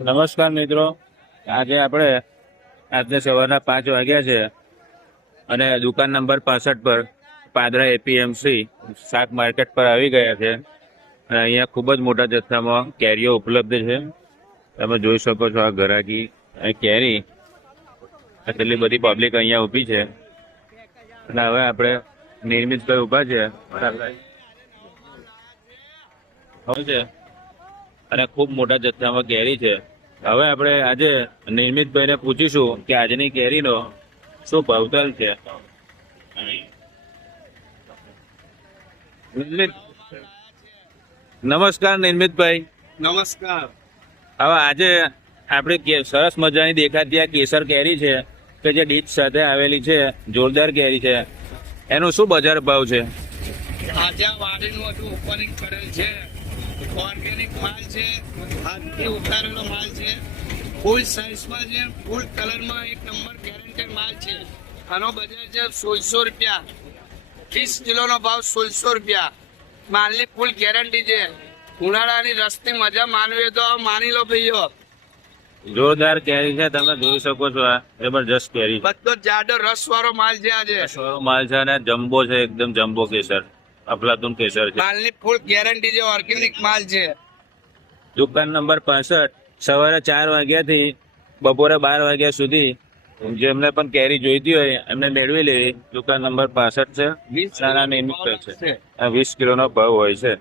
નમસ્કાર મિત્રો, આજે સવારના 5 વાગ્યા છે અને દુકાન નંબર 65 પર પાદરા એપીએમસી શાક માર્કેટ પર આવી ગયા છે અને અહીંયા ખૂબ જ મોટા જથ્થામાં કેરીઓ ઉપલબ્ધ છે. તમે જોઈ શકો છો આ ગરાગી અને કેરી, એટલી બધી પબ્લિક અહીંયા ઊભી છે અને હવે આપણે નિર્મિતભાઈ ઊભા છે અને ખૂબ મોટા જથ્થામાં કેરી છે. હવે આપણે આજે નિર્મિતભાઈને પૂછીશું કે આજની કેરીનો શું ભાવતાલ છે. નમસ્કાર નિર્મિતભાઈ. નમસ્કાર. હવે આજે આપણે સરસ મજાની દેખાતી આ કેસર કેરી છે કે જે ડીચ સાથે આવેલી છે, જોરદાર કેરી છે, એનો શું બજાર ભાવ છે? આજે વાડીનું હતું ઓપનિંગ કરેલ છે. ઓર્ગેનિક માલ છે, હાથથી ઉતારેલો માલ છે, ફૂલ સાઇઝમાં છે, ફૂલ કલરમાં એક નંબર ગેરંટેડ માલ છે. આનો બજાર છે 1600 રૂપિયા. 30 કિલોનો ભાવ 1600 રૂપિયા. માલની ફૂલ ગેરંટી છે. ઉનાળાની રસની મજા માનવી તો માની લો ભાઈઓ. જોરદાર કેરી છે, તમે જોઈ શકો છો. આ જબરજસ્ત કેરી, બધો જાડો રસ વાળો માલ છે. આજે માલ છે અને જમ્બો છે, એકદમ જમ્બો કેસર, અફલાતુન કેસર છે. માલની ફૂલ ગેરંટી છે, ઓર્ગેનિક માલ છે. દુકાન નંબર 65 સવારે 4 વાગ્યાથી બપોરે 12 વાગ્યા સુધી જેમને પણ કેરી જોઈતી હોય એમને મેળવી લેવી. દુકાન નંબર 65 છે, નાના નિર્મિત છે. 20 કિલોનો ભાવ હોય છે.